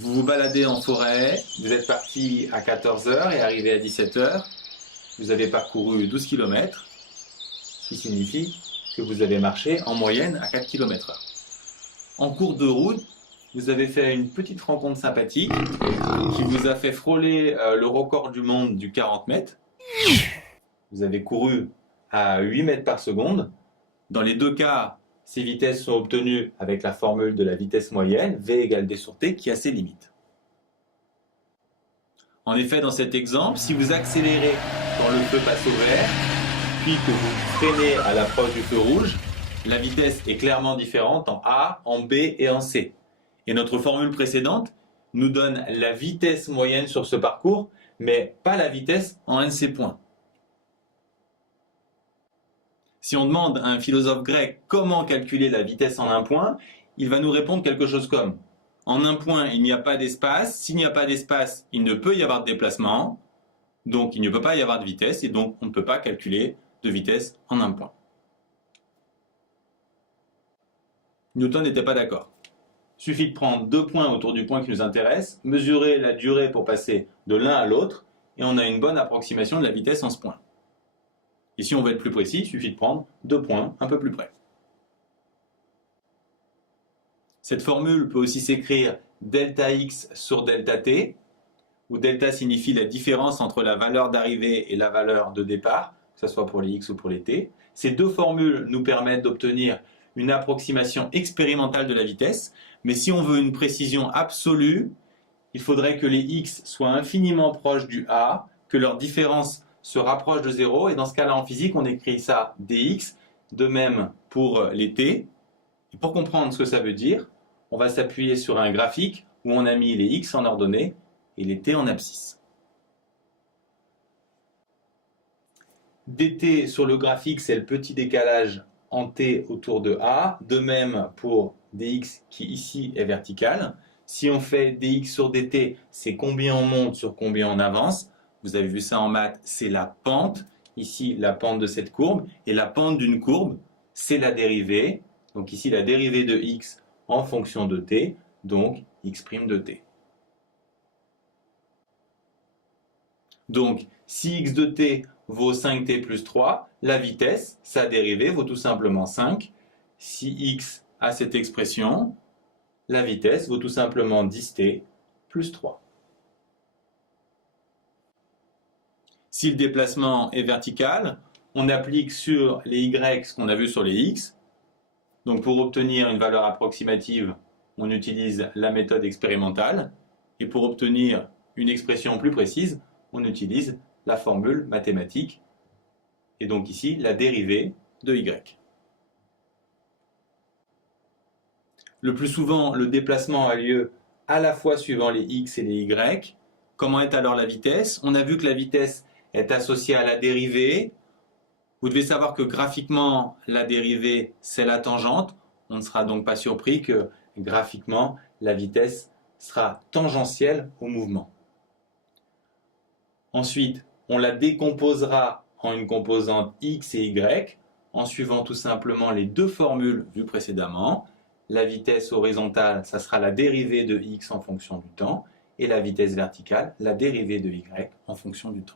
Vous vous baladez en forêt, vous êtes parti à 14 h et arrivé à 17 h. Vous avez parcouru 12 km, ce qui signifie que vous avez marché en moyenne à 4 km/h. En cours de route, vous avez fait une petite rencontre sympathique qui vous a fait frôler le record du monde du 40 mètres. Vous avez couru à 8 mètres par seconde. Dans les deux cas, ces vitesses sont obtenues avec la formule de la vitesse moyenne, V égale D sur T, qui a ses limites. En effet, dans cet exemple, si vous accélérez quand le feu passe au vert, puis que vous freinez à l'approche du feu rouge, la vitesse est clairement différente en A, en B et en C. Et notre formule précédente nous donne la vitesse moyenne sur ce parcours, mais pas la vitesse en un de ces points. Si on demande à un philosophe grec comment calculer la vitesse en un point, il va nous répondre quelque chose comme: en un point, il n'y a pas d'espace. S'il n'y a pas d'espace, il ne peut y avoir de déplacement. Donc, il ne peut pas y avoir de vitesse et donc on ne peut pas calculer de vitesse en un point. Newton n'était pas d'accord. Il suffit de prendre deux points autour du point qui nous intéresse, mesurer la durée pour passer de l'un à l'autre et on a une bonne approximation de la vitesse en ce point. Et si on veut être plus précis, il suffit de prendre deux points un peu plus près. Cette formule peut aussi s'écrire delta x sur delta t, où delta signifie la différence entre la valeur d'arrivée et la valeur de départ, que ce soit pour les x ou pour les t. Ces deux formules nous permettent d'obtenir une approximation expérimentale de la vitesse, mais si on veut une précision absolue, il faudrait que les x soient infiniment proches du a, que leur différence se rapproche de 0, et dans ce cas-là en physique on écrit ça dx, de même pour les t. Et pour comprendre ce que ça veut dire, on va s'appuyer sur un graphique où on a mis les x en ordonnée et les t en abscisse. dt sur le graphique, c'est le petit décalage en t autour de a, de même pour dx qui ici est vertical. Si on fait dx sur dt, c'est combien on monte sur combien on avance. Vous avez vu ça en maths, c'est la pente, ici la pente de cette courbe, et la pente d'une courbe, c'est la dérivée. Donc ici la dérivée de x en fonction de t, donc x' de t. Donc si x de t vaut 5t plus 3, la vitesse, sa dérivée, vaut tout simplement 5. Si x a cette expression, la vitesse vaut tout simplement 10t plus 3. Si le déplacement est vertical, on applique sur les y ce qu'on a vu sur les x. Donc pour obtenir une valeur approximative, on utilise la méthode expérimentale. Et pour obtenir une expression plus précise, on utilise la formule mathématique. Et donc ici, la dérivée de y. Le plus souvent, le déplacement a lieu à la fois suivant les x et les y. Comment est alors la vitesse? On a vu que la vitesse est associée à la dérivée. Vous devez savoir que graphiquement, la dérivée, c'est la tangente. On ne sera donc pas surpris que graphiquement, la vitesse sera tangentielle au mouvement. Ensuite, on la décomposera en une composante x et y en suivant tout simplement les deux formules vues précédemment. La vitesse horizontale, ça sera la dérivée de x en fonction du temps, et la vitesse verticale, la dérivée de y en fonction du temps.